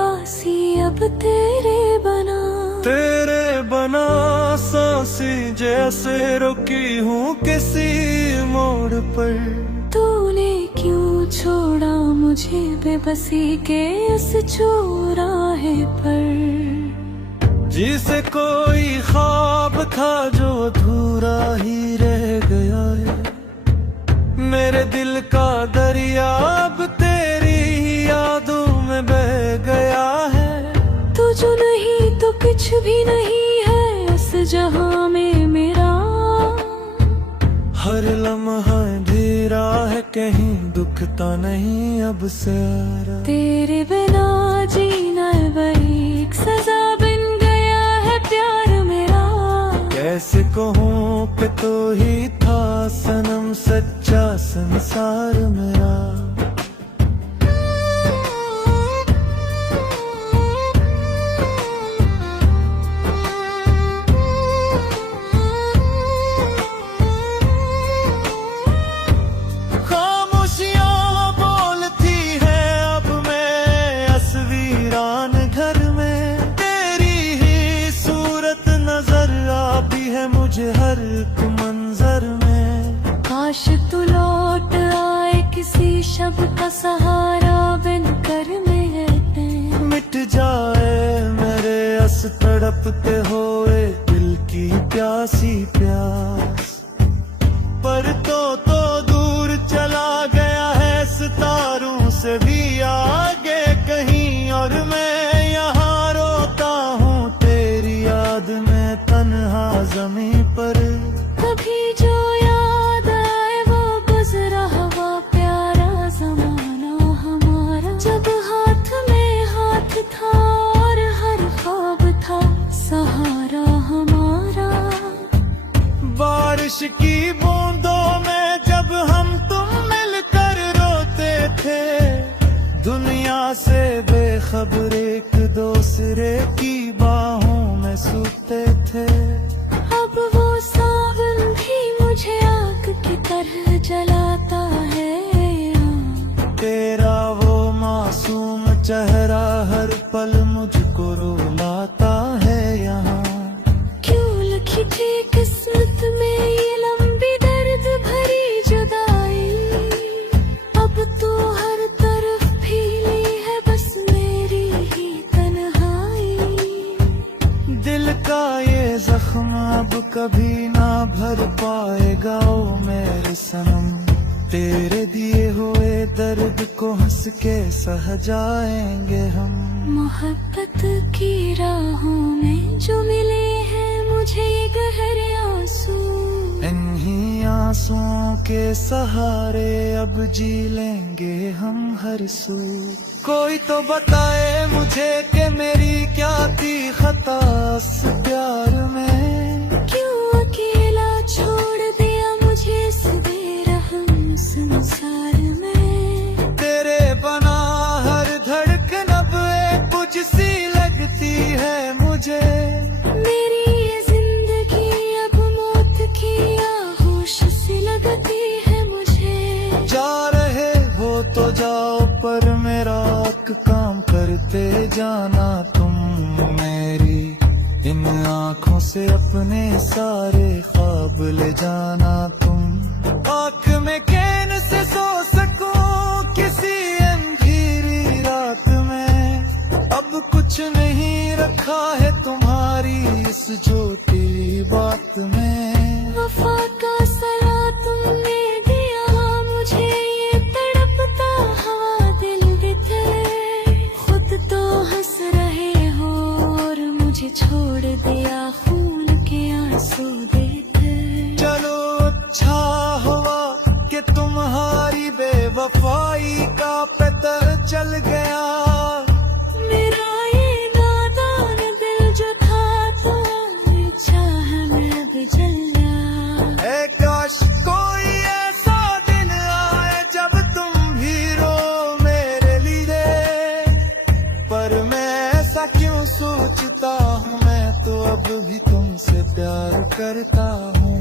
पास ही अब तेरे बना सांसें जैसे रुकी हूँ किसी मोड़ पर। तूने क्यों छोड़ा मुझे बेबसी के इस चौराहे पर। जिसे कोई ख्वाब था जो अधूरा ही रह गया है। मेरे दिल का दरिया अब तेरी यादों में बह गया है। तू जो नहीं तो कुछ भी नहीं है इस जहां में मेरा। हर लम्हा अंधेरा है कहीं दुखता नहीं अब सारा। तेरे बिना जीना बड़ी एक सजा बन गया है प्यार मेरा। कैसे कहूँ कि तू ही था सनम सच्चा संसार मेरा। मुझे हर एक मंजर में काश तू लौट आए किसी शब्द का सहारा बनकर मेरे। मिट जाए मेरे अस तड़पते हुए दिल की प्यासी प्यास। पर तो दूर चला गया है सितारों से भी आगे कहीं। और मैं यहाँ रोता हूँ तेरी याद में तन्हा ज़मीं पर। कभी जो याद आए वो गुजरा हुआ प्यारा ज़माना हमारा। जब हाथ में हाथ था और हर ख्वाब था सहारा हमारा। बारिश की बूंदों में जब हम तुम मिलकर रोते थे। दुनिया से बेखबर एक दूसरे की बाहों में सूते थे। अब वो सावन भी मुझे आग की तरह जलाता है यहाँ। तेरा वो मासूम चेहरा हर पल मुझको रुलाता है यहाँ। क्यों लिखी थी किस्मत में ये लंबी दर्द भरी जुदाई। अब तो हर तरफ फैली है बस मेरी ही तन्हाई। दिल का ये जख्म अब कभी ना भर पाएगा ओ मेरे सनम। तेरे दिए हुए दर्द को हंस के सह जाएंगे हम। मोहब्बत की राहों में जो मिले हैं मुझे ये गहरे आंसू। इन्हीं आंसुओं के सहारे अब जी लेंगे हम हर सू। कोई तो बताए मुझे कि मेरी क्या थी खता इस प्यार में। क्यों अकेला छोड़ दिया मुझे इस बेरहम संसार में। तेरे बना हर धड़कन अब एक कुछ सी लगती है मुझे। मेरी ये जिंदगी अब मौत की आगोश सी लगती है मुझे। जा रहे हो तो जाओ पर मेरा काम करते जाना तुम। मेरी इन आँखों से अपने सारे ख्वाब ले जाना तुम। आँख में कैन से सो सकूं किसी अंधेरी रात में। अब कुछ नहीं रखा है तुम्हारी इस छोटी बात में। वफा का सला तुमने दिया मुझे ये तड़पता हुआ दिल भी थे। खुद तो हंस रहे हो और मुझे छोड़ दिया खून के आंसू देते। चलो अच्छा हुआ कि तुम्हारी बेवफाई का पता चल गया। मेरा ये नादान दिल जो था तो इच्छा है मैं अब जल गया। ए काश कोई ऐसा दिन आए जब तुम भी रो मेरे लिए। पर मैं ऐसा क्यों सोचता हूँ मैं तो अब भी तुमसे प्यार करता हूँ।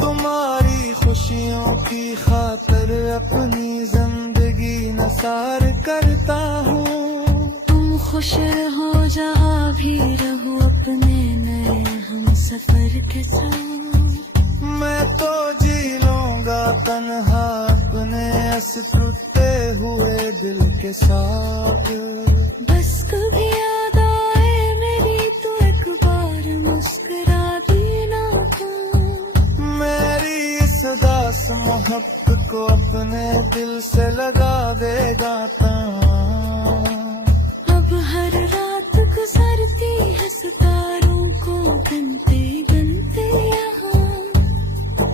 तुम्हारी खुश खुशियों की खातिर अपनी जिंदगी नसार करता हूँ। तुम खुश रहो जहाँ भी रहो अपने नए हम सफर के साथ। मैं तो जी लूंगा तन्हा अपने इस टूटे हुए दिल के साथ। बस कभी याद आए मेरी तो एक बार मुस्कुरा देना तुम। मेरी इस दास मोहब्बत को अपने दिल से लगा देगा तां। अब हर रात गुजरती है सितारों को गिनते गिनते यहाँ।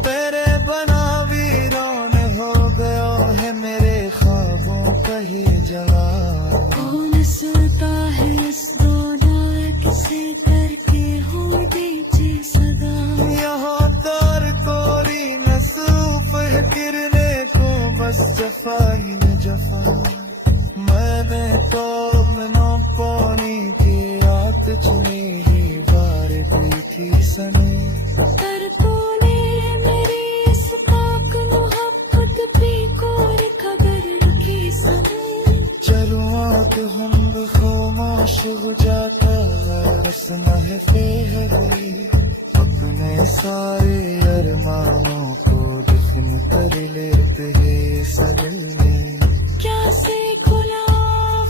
तेरे बना वीरान हो गया है मेरे ख्वाबों का ही जवाब। कौन सुनता है इस दोना किसे करके हो दीजिए सदा। यहाँ तार कोरी नसूफ है गिरने को बस जफा ही न जफा। मैंने तो बिना पानी की आतिश में ही बार दी थी सने। कर तूने मेरी इस पाक मोहब्बत पे कोर खबर रखी सने। चलुआ तो हम खामोश हो जाता रसना है फेहरी। अपने सारे अरमानों को दफन कर लेते हैं सदिल में। क्या से खुला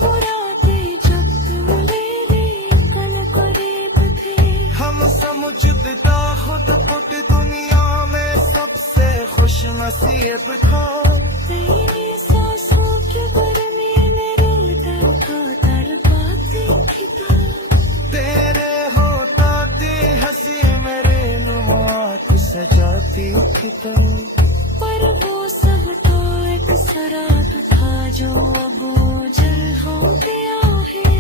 वो रातें जब तुम मेरे कल करीब थे। हम समझता खुद खुद दुनिया में सबसे खुश नसीब था। तेरी सांसों के गर्मी मेरे तन का तड़पाती थी तुम। तेरे होता थी हंसी मेरे नुमात सजाती थी तुम। पर वो सब तो एक सराब था जो अब जल हो गया है।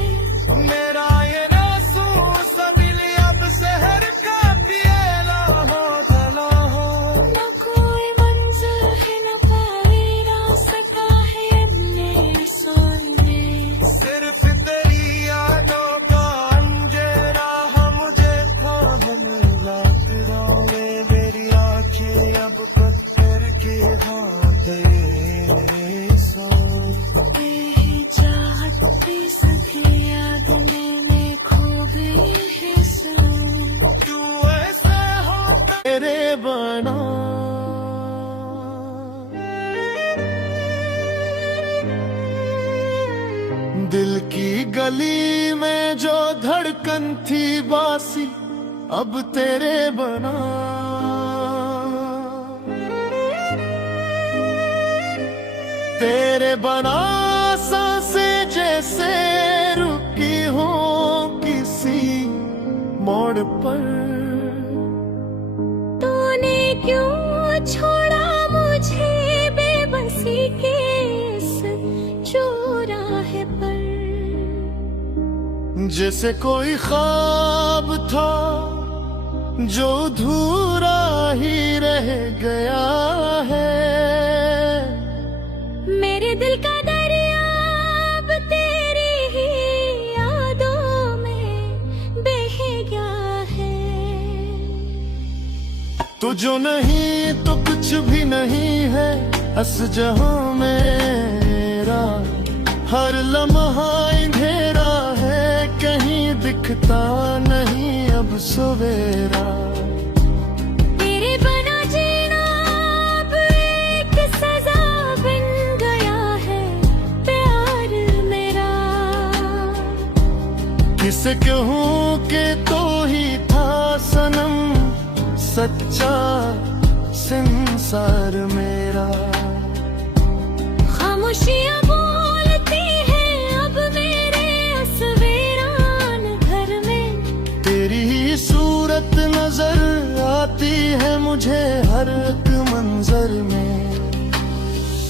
मेरा ये नासू सबिल अब शहर का पिएला हो तला हो। न कोई मंजिल है न पावे रास्ता है अपने सोने। सिर्फ तेरी यादों का अंधेरा मुझे खाने लगा। मेरी आंखें अब पत्थर की हाथे सो। चाहत की सभी यादें में खो गई है सब। तू ऐसे हो तेरे बना। दिल की गली में जो धड़कन थी बासी अब तेरे बना। तेरे बना सांसें जैसे रुकी हो किसी मोड़ पर। तूने क्यों छोड़ा मुझे बेबसी के इस चौराहे पर। जैसे कोई ख्वाब था जो अधूरा ही रह गया है। मेरे दिल का दरिया अब तेरी ही यादों में बह गया है। तू जो नहीं तो कुछ भी नहीं है हस जहां मेरा। हर लम्हा अंधेरा है कहीं दिखता नहीं अब सवेरा। तेरे बना जीना अब एक सजा बन गया है प्यार मेरा। किसे कहूँ कि तो ही था सनम सच्चा संसार मेरा। खामोशियां बोलती हैं अब मेरे उस वीरान घर में। तेरी ही सूरत नजर आती है मुझे हर एक मंजर में।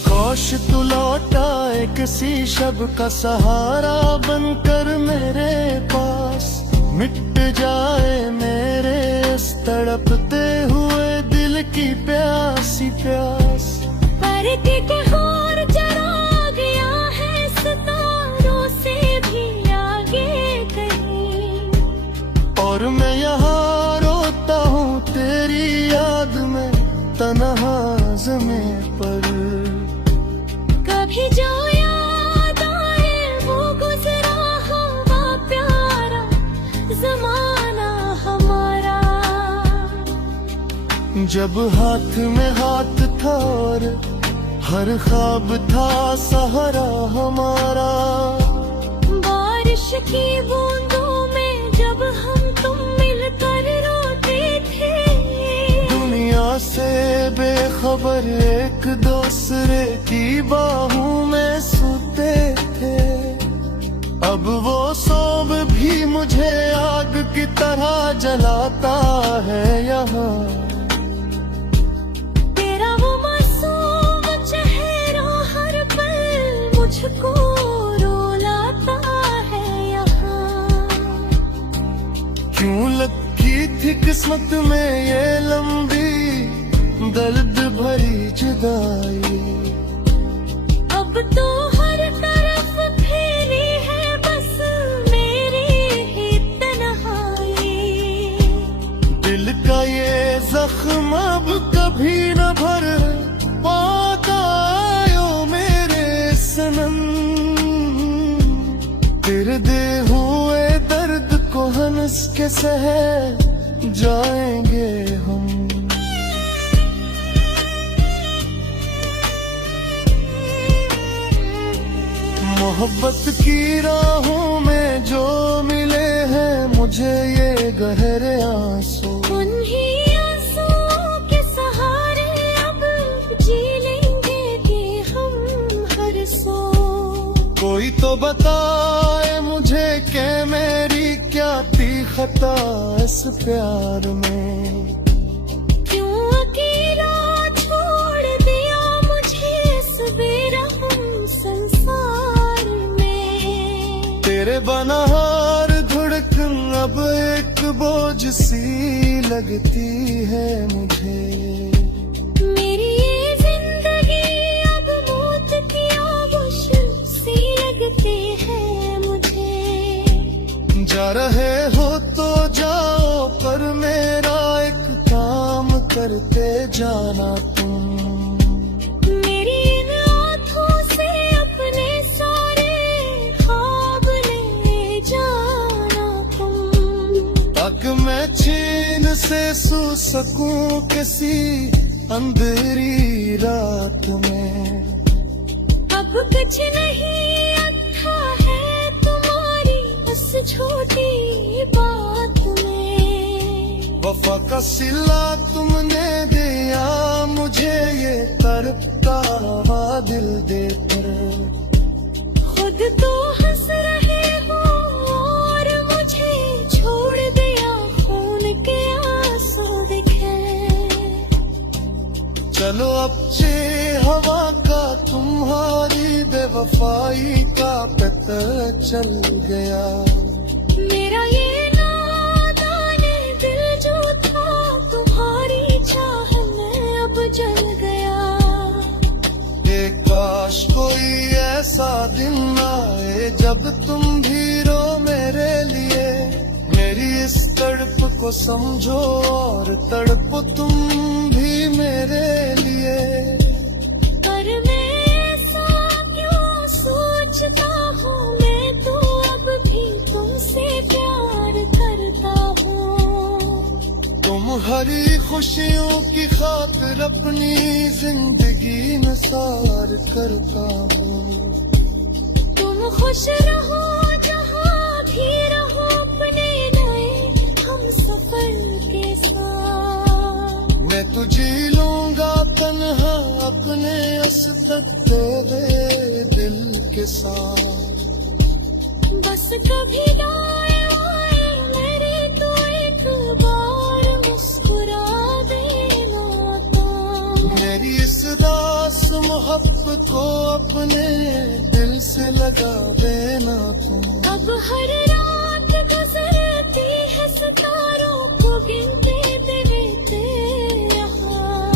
काश तू लौटा एक किसी शब का सहारा बनकर मेरे पास। मिट जाए मेरे इस तड़पते हुए दिल की प्यासी प्यास। परते के और जरा गया है सितारों से भी आगे कहीं। और मैं यहाँ रोता हूँ तेरी याद में तन्हा जब हाथ में हाथ था और हर ख्वाब था सहारा हमारा। बारिश की बूंदों में जब हम तुम मिलकर रोते थे, दुनिया से बेखबर एक दूसरे की बाहों में सोते थे। अब वो सौंब भी मुझे आग की तरह जलाता है यहाँ। तेरा वो मासूम चेहरा हर पल मुझको रुलाता है यहाँ। क्यों लगी थी किस्मत में ये लंबी दर्द भरी जुदाई। अब तो हर तरफ फैली है बस मेरी ही तन्हाई। दिल का ये जख्म अब कभी न भर पाता ओ मेरे सनम। तेरे दे हुए दर्द को हंस के सह जाएंगे हम। मोहब्बत की राहों में जो मिले हैं मुझे ये गहरे आंसू। उन्हीं आंसुओं के सहारे अब जी लेंगे कि हम हर सो। कोई तो बताए मुझे कि मेरी क्या थी खता इस प्यार में। क्यों अकेला छोड़ दिया मुझे इस बेरहम संसार में। तेरे बना हर धड़कन अब एक बोझ सी लगती है मुझे। मेरी ये जिंदगी अब मौत की आगोश सी लगती है मुझे। जा रहे हो तो जाओ पर मेरा एक काम करते जाना तुम। मेरी इन आँखों से अपने सारे ख्वाब ले जाना तुम। ताकि मैं चैन से सो सकूं किसी अंधेरी रात में। अब कुछ नहीं अच्छा है तुम्हारी उस छोटी बात में। वफा का सिला तुमने दिया मुझे ये तड़पता हुआ दिल देकर। खुद तो हंस रहे हो और मुझे छोड़ दिया खून के आंसू दिखे। चलो अब चे हवा का तुम्हारी बेवफाई का पता चल गया। मेरा ये नादाने दिल जो था तुम्हारी चाह में अब जल गया। एक काश कोई ऐसा दिन आए जब तुम भी रो मेरे लिए। मेरी इस तड़प को समझो और तड़पो तुम भी मेरे लिए। पर मैं ऐसा क्यों सोचता हूँ, मैं तो अब भी तुमसे प्यार करता हूँ। तुम हरी खुशियों की खातिर अपनी जिंदगी निसार करता हूँ। तुम खुश रहो जहाँ भी रहो अपने नए हम सफर के साथ। मैं तो जी लूंगा तन्हा अपने असतते हुए दिल के साथ। बस कभी ना आए मेरे तो एक बार मुस्कुरा देना तो। मेरी इस दास मोहब्बत को अपने दिल से लगा देना तुम। अब हर रात गुजरती है सितारों को गिनते देते यहाँ।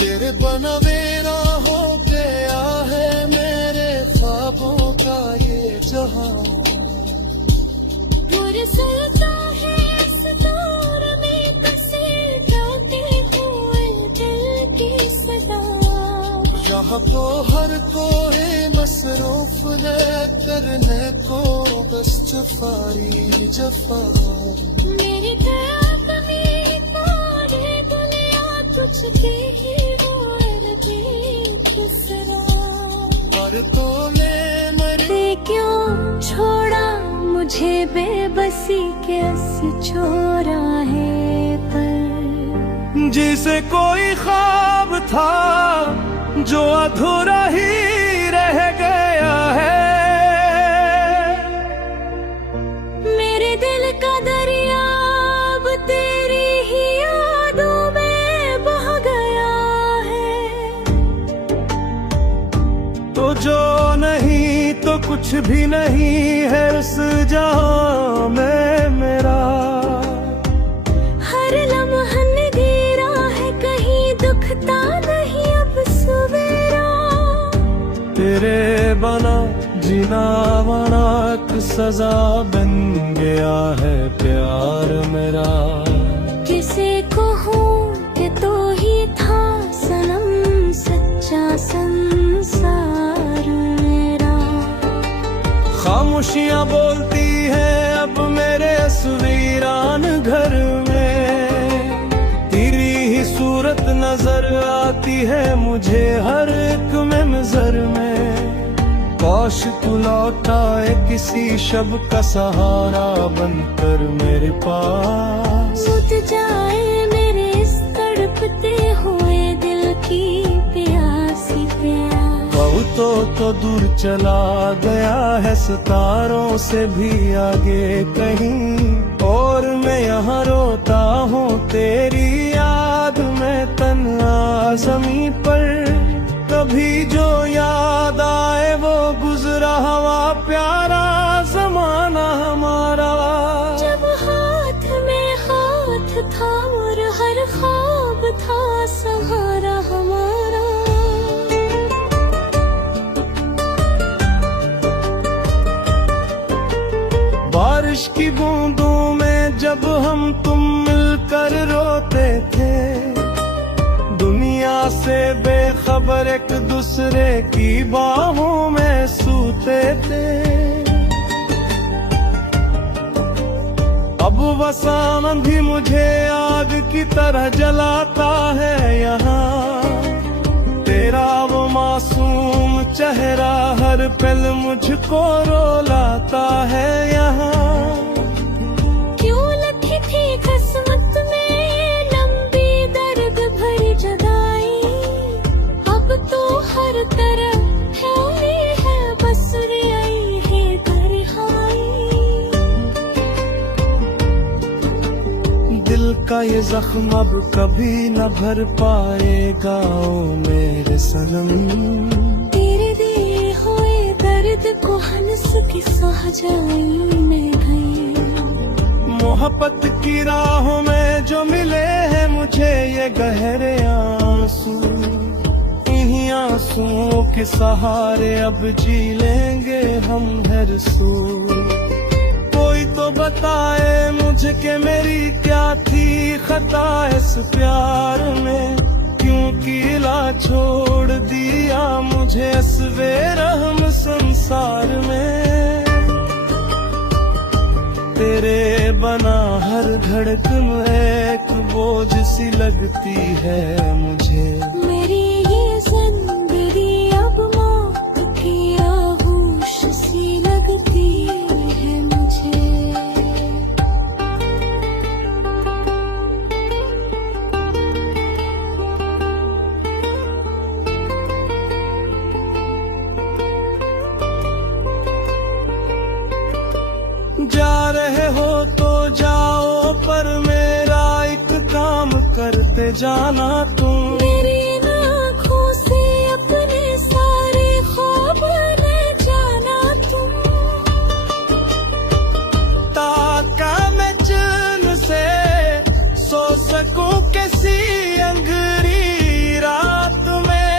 तेरे बनवेरा हो गया है मेरे ख्वाबों का ये जहां। मुरझाता है इस दौर में बसे गाते हुए दिल की सदा। यहाँ तो हर कोई मसरूफ है करने को बस जफाई जफा। मेरी तरफ में तारे दुनिया आशिकी ही वो अरबी खुसरा। और तोले मरे क्यों छोड़ा मुझे बेबसी के इस चौराहे पर। जिसे कोई ख्वाब था जो अधूरा ही रह गया है। मेरे दिल का दरिया अब तेरी ही यादों में बह गया है। तो जो नहीं तो कुछ भी नहीं है उस जहां में मेरा। हर लम्हा निगीरा है कहीं दुखता नहीं अब सवेरा। तेरे बना जीना बना एक सजा बन गया है प्यार मेरा। किसे कहूँ कि तो ही था सनम सच्चा संसार मेरा। खामोशियां बोलती हैं अब मेरे वीरान घर में। तेरी ही सूरत नजर आती है मुझे हर एक मंजर में। काश तू लौटाए किसी शब का सहारा बनकर मेरे पास। बुझ जाए मेरे इस तड़पते हुए दिल की प्यासी प्यास। बहुत तो दूर चला गया है सितारों से भी आगे कहीं। और मैं यहाँ रोता हूँ तेरी याद में तन्हा ज़मीं पर। कभी जो याद आए वो गुजरा हुआ प्यारा ज़माना हमारा। जब हाथ में हाथ था और हर ख्वाब था सहारा हमारा। बारिश की बूंदों में जब हम तुम मिलकर रोते थे। दुनिया से बेखबर एक दूसरे की बाहों में सूते थे। अब वसान भी मुझे आग की तरह जलाता है यहाँ। तेरा वो मासूम चेहरा हर पल मुझको रोलाता है यहाँ। क्यों लिखी थी किस्मत में लंबी दर्द भरी जुदाई। अब तो हर तरफ है बस रियाई है तन्हाई। दिल का ये जख्म अब कभी न भर पाएगा ओ मेरे सनम। तेरे दिए हुए दर्द को हंस के सह जाई मैं गई। मोहब्बत की राहों में जो मिले हैं मुझे ये गहरे आंसू। इन्हीं आंसुओं के सहारे अब जी लेंगे हम हर सू। कोई तो बताए मुझे कि मेरी क्या थी खता इस प्यार में। क्यों किला छोड़ दिया मुझे इस बेरहम संसार में। तेरे बना हर धड़कन एक बोझ सी लगती है मुझे। मेरी ये जिंदगी अब मौत की आगोश सी लगती है मुझे। जा रहे हो तो जाओ पर मेरा एक काम करते जाना तुम। मेरी इन आँखों से अपने सारे ख्वाब ले जाना तुम। ताका मैं चैन से सो सकूं किसी अंधेरी रात में।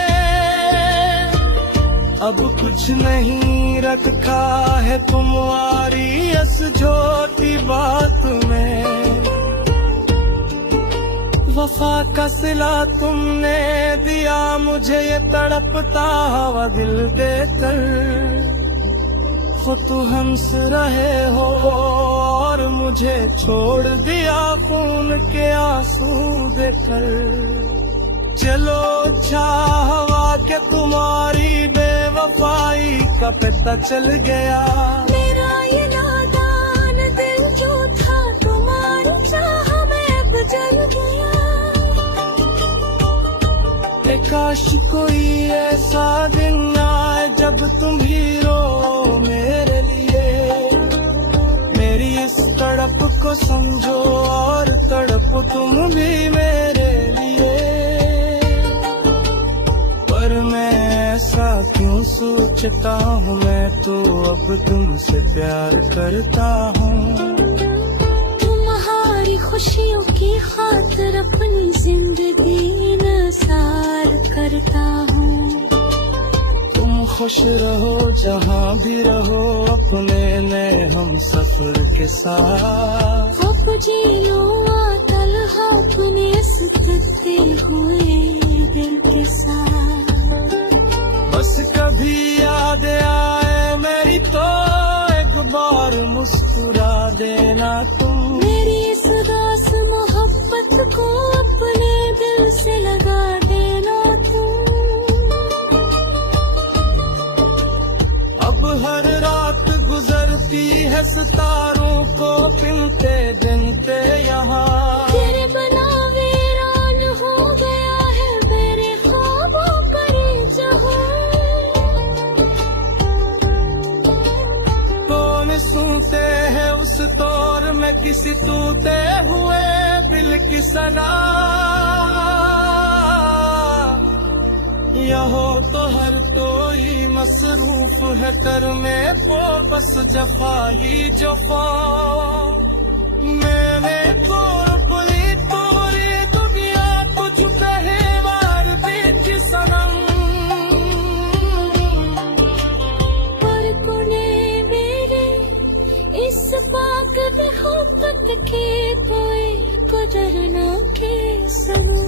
अब कुछ नहीं रखा है तुम्हारी इस छोटी बात में। वफा का सिला तुमने दिया मुझे ये तड़पता हुआ दिल देकर। खुद हंस रहे हो और मुझे छोड़ दिया खून के आंसू देकर। चलो हवा के तुम्हारी बेवफाई का पता चल गया। मेरा ये नादान दिल जो था तुम्हारी चाह में अब जल गया। काश कोई ऐसा दिन आए जब तुम ही रो मेरे लिए। मेरी इस तड़प को समझो और तड़प तुम भी मेरे लिए। पर मैं ऐसा क्यों सोचता हूँ, मैं तो अब तुमसे प्यार करता हूँ। तुम्हारी खुशियों की खातिर अपनी जिंदगी नसार करता हूँ। तुम खुश रहो जहाँ भी रहो अपने नए हम सफर के साथ। अब जी लो तलहा अपने सतते हुए दिल के साथ। बस कभी याद आए मेरी तो एक बार मुस्कुरा देना तुम। मेरी इस उदास मोहब्बत को अपने दिल से लगा देना तुम। अब हर रात गुजरती है सितारों को पिनते गिनते यहाँ। तेरे बना वीरान हो गया है मेरे ख्वाबों का ये जहां। कौन सुनते हैं उस तौर में किसी टूटे हुए दिल की सना। यहो तो हर कोई मसरूफ है कर में को बस जफा ही जफा। मैंने तो अपनी पूरी दुनिया तुझ पे ही मार दी थी सनम। पर कुने मेरे इस पाक मोहब्बत के कोई कदर न के सनम।